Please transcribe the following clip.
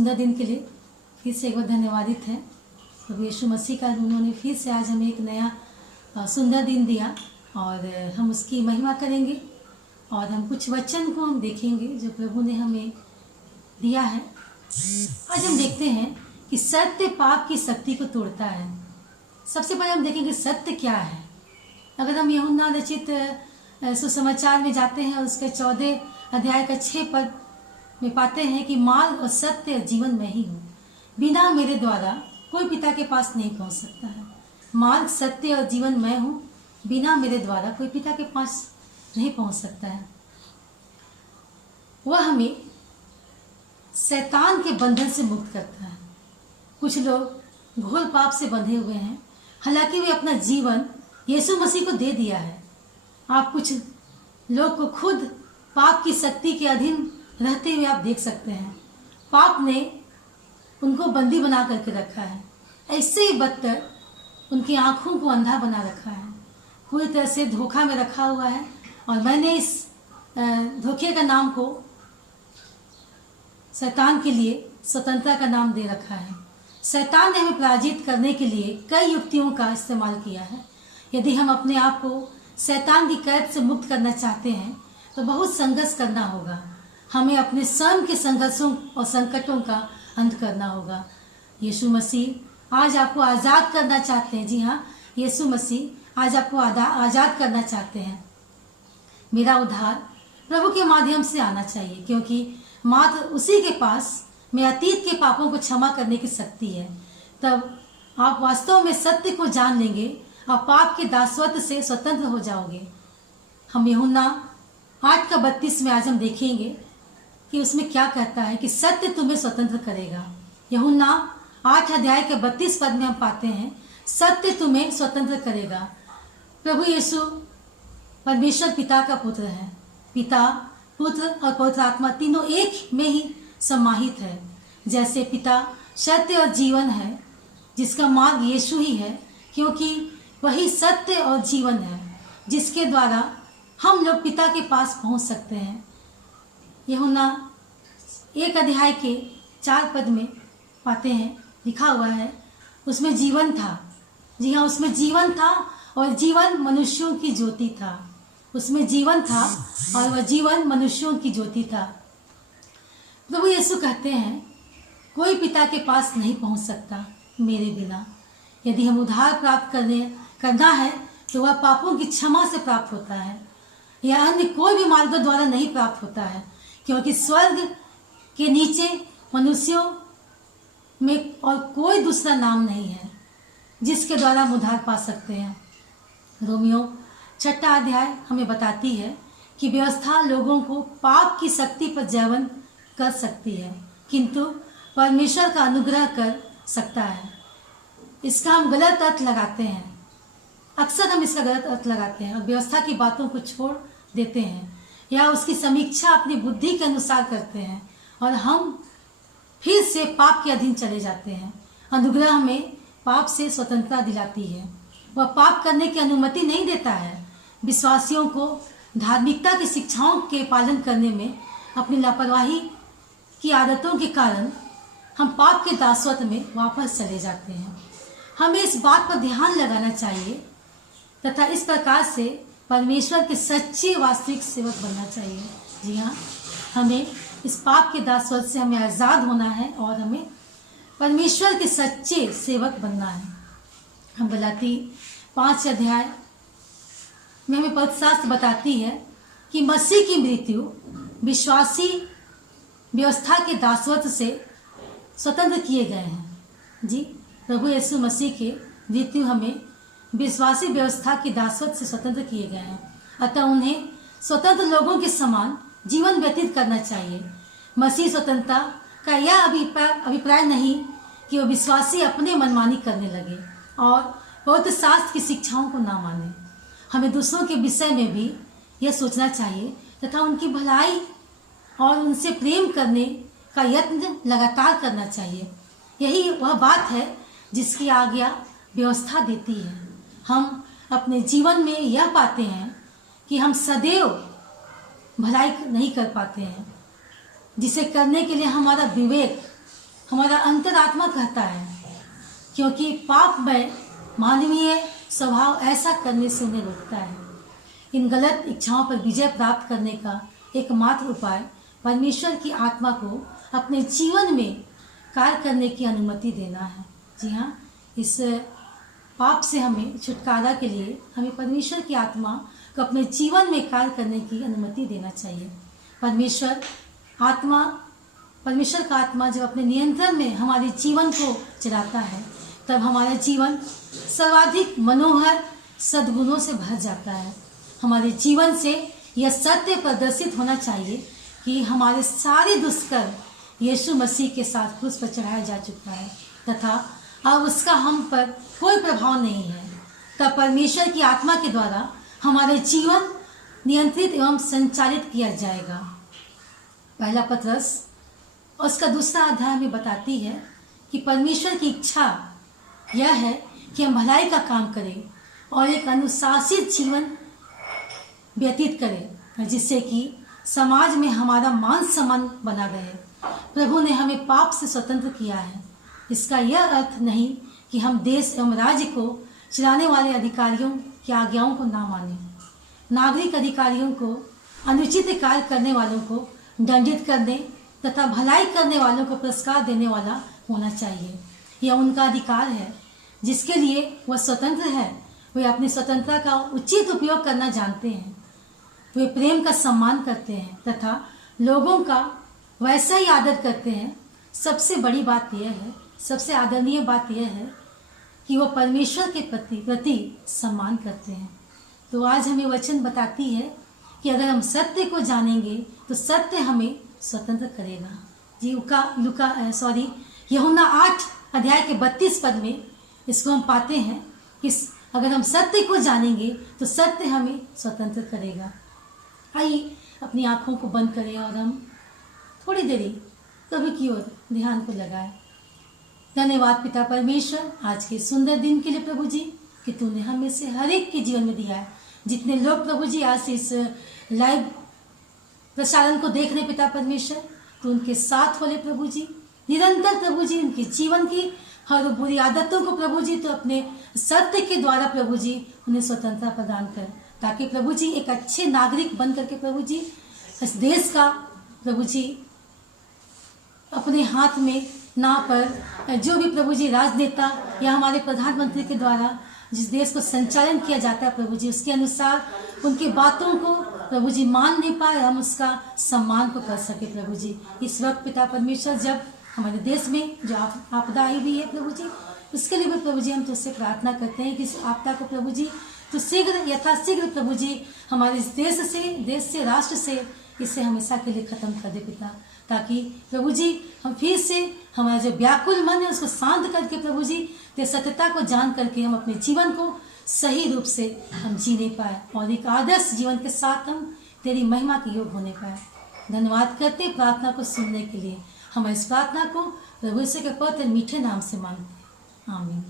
सुंदर दिन के लिए फिर से एक बार धन्यवादित है। प्रभु यीशु मसीह का उन्होंने फिर से आज हमें एक नया सुंदर दिन दिया और हम उसकी महिमा करेंगे और हम कुछ वचन को हम देखेंगे जो प्रभु ने हमें दिया है। आज हम देखते हैं कि सत्य पाप की शक्ति को तोड़ता है। सबसे पहले हम देखेंगे सत्य क्या है। अगर हम यूहन्ना रचित सुसमाचार में जाते हैं और उसके 14 अध्याय का 6 पद में पाते हैं कि मार्ग और सत्य और जीवन मैं ही हूँ, बिना मेरे द्वारा कोई पिता के पास नहीं पहुँच सकता है। मार्ग सत्य और जीवन मैं हूँ, बिना मेरे द्वारा कोई पिता के पास नहीं पहुँच सकता है। वह हमें शैतान के बंधन से मुक्त करता है। कुछ लोग घोर पाप से बंधे हुए हैं, हालांकि वे अपना जीवन यीशु मसीह को दे दिया है। आप कुछ लोग को खुद पाप की शक्ति के अधीन रहते हुए आप देख सकते हैं। पाप ने उनको बंदी बना करके रखा है। ऐसे ही बदतर उनकी आंखों को अंधा बना रखा है, पूरी तरह से धोखा में रखा हुआ है। और मैंने इस धोखे का नाम को शैतान के लिए स्वतंत्रता का नाम दे रखा है। शैतान ने हमें पराजित करने के लिए कई युक्तियों का इस्तेमाल किया है। यदि हम अपने आप को शैतान की कैद से मुक्त करना चाहते हैं तो बहुत संघर्ष करना होगा। हमें अपने स्वयं के संघर्षों और संकटों का अंत करना होगा। यीशु मसीह आज आपको आज़ाद करना चाहते हैं। जी हाँ, यीशु मसीह आज आपको आज़ाद करना चाहते हैं। मेरा उद्धार प्रभु के माध्यम से आना चाहिए, क्योंकि मात्र उसी के पास में अतीत के पापों को क्षमा करने की शक्ति है। तब आप वास्तव में सत्य को जान लेंगे और पाप के दासत्व से स्वतंत्र हो जाओगे। हम यूहन्ना 8:32 में आज हम देखेंगे कि उसमें क्या कहता है कि सत्य तुम्हें स्वतंत्र करेगा। यूहन्ना 8 अध्याय के 32 पद में हम पाते हैं, सत्य तुम्हें स्वतंत्र करेगा। प्रभु यीशु परमेश्वर पिता का पुत्र है। पिता, पुत्र और पवित्र आत्मा तीनों एक में ही समाहित है। जैसे पिता सत्य और जीवन है, जिसका मार्ग यीशु ही है, क्योंकि वही सत्य और जीवन है जिसके द्वारा हम लोग पिता के पास पहुंच सकते हैं। यूहन्ना 1 अध्याय के 4 पद में पाते हैं, लिखा हुआ है, उसमें जीवन था। जी हाँ, उसमें जीवन था और जीवन मनुष्यों की ज्योति था। उसमें जीवन था और वह जीवन मनुष्यों की ज्योति था। प्रभु यीशु कहते हैं, कोई पिता के पास नहीं पहुंच सकता मेरे बिना। यदि हम उद्धार प्राप्त करना है तो वह पापों की क्षमा से प्राप्त होता है। यह अन्य कोई भी मार्गों द्वारा नहीं प्राप्त होता है, क्योंकि स्वर्ग के नीचे मनुष्यों में और कोई दूसरा नाम नहीं है जिसके द्वारा हम उद्धार पा सकते हैं। रोमियो 6 अध्याय हमें बताती है कि व्यवस्था लोगों को पाप की शक्ति पर जयवंत कर सकती है, किंतु परमेश्वर का अनुग्रह कर सकता है। इसका हम गलत अर्थ लगाते हैं। अक्सर हम इसका गलत अर्थ लगाते हैं और व्यवस्था की बातों को छोड़ देते हैं या उसकी समीक्षा अपनी बुद्धि के अनुसार करते हैं और हम फिर से पाप के अधीन चले जाते हैं। अनुग्रह हमें पाप से स्वतंत्रता दिलाती है। वह पाप करने की अनुमति नहीं देता है। विश्वासियों को धार्मिकता की शिक्षाओं के पालन करने में अपनी लापरवाही की आदतों के कारण हम पाप के दासत्व में वापस चले जाते हैं। हमें इस बात पर ध्यान लगाना चाहिए तथा इस प्रकार से परमेश्वर के सच्चे वास्तविक सेवक बनना चाहिए। जी हाँ, हमें इस पाप के दासत्व से हमें आज़ाद होना है और हमें परमेश्वर के सच्चे सेवक बनना है। हम गलाती 5 अध्याय में हमें पवित्र शास्त्र बताती है कि मसीह की मृत्यु विश्वासी व्यवस्था के दासत्व से स्वतंत्र किए गए हैं। जी, प्रभु यीशु मसीह के मृत्यु हमें विश्वासी व्यवस्था की दासत्व से स्वतंत्र किए गए हैं। अतः उन्हें स्वतंत्र लोगों के समान जीवन व्यतीत करना चाहिए। मसीह स्वतंत्रता का यह अभिप्राय नहीं कि वह विश्वासी अपने मनमानी करने लगे और पवित्र शास्त्र की शिक्षाओं को ना माने। हमें दूसरों के विषय में भी यह सोचना चाहिए तथा उनकी भलाई और उनसे प्रेम करने का यत्न लगातार करना चाहिए। यही वह बात है जिसकी आज्ञा व्यवस्था देती है। हम अपने जीवन में यह पाते हैं कि हम सदैव भलाई नहीं कर पाते हैं, जिसे करने के लिए हमारा विवेक हमारा अंतरात्मा कहता है, क्योंकि पापमय मानवीय स्वभाव ऐसा करने से उन्हें रोकता है। इन गलत इच्छाओं पर विजय प्राप्त करने का एकमात्र उपाय परमेश्वर की आत्मा को अपने जीवन में कार्य करने की अनुमति देना है। जी हाँ, इस पाप से हमें छुटकारा के लिए हमें परमेश्वर की आत्मा को अपने जीवन में कार्य करने की अनुमति देना चाहिए। परमेश्वर का आत्मा जब अपने नियंत्रण में हमारे जीवन को चलाता है, तब हमारा जीवन सर्वाधिक मनोहर सद्गुणों से भर जाता है। हमारे जीवन से यह सत्य प्रदर्शित होना चाहिए कि हमारे सारे दुष्कर्म यीशु मसीह के साथ क्रूस पर चढ़ाया जा चुका है तथा अब उसका हम पर कोई प्रभाव नहीं है। तब परमेश्वर की आत्मा के द्वारा हमारे जीवन नियंत्रित एवं संचालित किया जाएगा। पहला पत्रस और उसका दूसरा अध्याय में बताती है कि परमेश्वर की इच्छा यह है कि हम भलाई का काम करें और एक अनुशासित जीवन व्यतीत करें, जिससे कि समाज में हमारा मान सम्मान बना रहे। प्रभु ने हमें पाप से स्वतंत्र किया है। इसका यह अर्थ नहीं कि हम देश एवं राज्य को चलाने वाले अधिकारियों की आज्ञाओं को ना मानें। नागरिक अधिकारियों को अनुचित कार्य करने वालों को दंडित करने तथा भलाई करने वालों को पुरस्कार देने वाला होना चाहिए। यह उनका अधिकार है जिसके लिए वह स्वतंत्र है। वे अपनी स्वतंत्रता का उचित उपयोग करना जानते हैं। वे प्रेम का सम्मान करते हैं तथा लोगों का वैसा ही आदर करते हैं। सबसे बड़ी बात यह है, सबसे आदरणीय बात यह है कि वो परमेश्वर के प्रति सम्मान करते हैं। तो आज हमें वचन बताती है कि अगर हम सत्य को जानेंगे तो सत्य हमें स्वतंत्र करेगा। जी यूहन्ना 8 अध्याय के 32 पद में इसको हम पाते हैं कि अगर हम सत्य को जानेंगे तो सत्य हमें स्वतंत्र करेगा। आइए अपनी आंखों को बंद करें और हम थोड़ी देरी प्रभु की ओर ध्यान को लगाएं। धन्यवाद पिता परमेश्वर आज के सुंदर दिन के लिए प्रभु जी कि तूने हमें से हर एक के जीवन में दिया है। जितने लोग प्रभु जी आज इस लाइव प्रसारण को देख रहे पिता परमेश्वर, तो उनके साथ होले प्रभु जी। निरंतर प्रभु जी उनके जीवन की हर बुरी आदतों को प्रभु जी तो अपने सत्य के द्वारा प्रभु जी उन्हें स्वतंत्रता प्रदान कर, ताकि प्रभु जी एक अच्छे नागरिक बन करके प्रभु जी इस देश का प्रभु जी अपने हाथ में ना पर जो भी प्रभु जी राजनेता या हमारे प्रधानमंत्री के द्वारा जिस देश को संचालन किया जाता है प्रभु जी, उसके अनुसार उनकी बातों को प्रभु जी मान नहीं पाए, हम उसका सम्मान को कर सके प्रभु जी। इस वक्त पिता परमेश्वर जब हमारे देश में जो आपदा आई हुई है प्रभु जी, उसके लिए भी प्रभु जी हम तुझसे प्रार्थना करते हैं कि इस आपदा को प्रभु जी तो शीघ्र यथाशीघ्र प्रभु जी हमारे इस देश से राष्ट्र से इसे हमेशा के लिए खत्म कर दे पिता, ताकि प्रभु जी हम फिर से हमारा जो व्याकुल मन है उसको शांत करके प्रभु जी तेरी सत्यता को जान करके हम अपने जीवन को सही रूप से हम जीने पाए और एक आदर्श जीवन के साथ हम तेरी महिमा के योग होने पाए। धन्यवाद करते प्रार्थना को सुनने के लिए। हम इस प्रार्थना को प्रभु यीशु के पवित्र मीठे नाम से मांगते हैं, आमीन।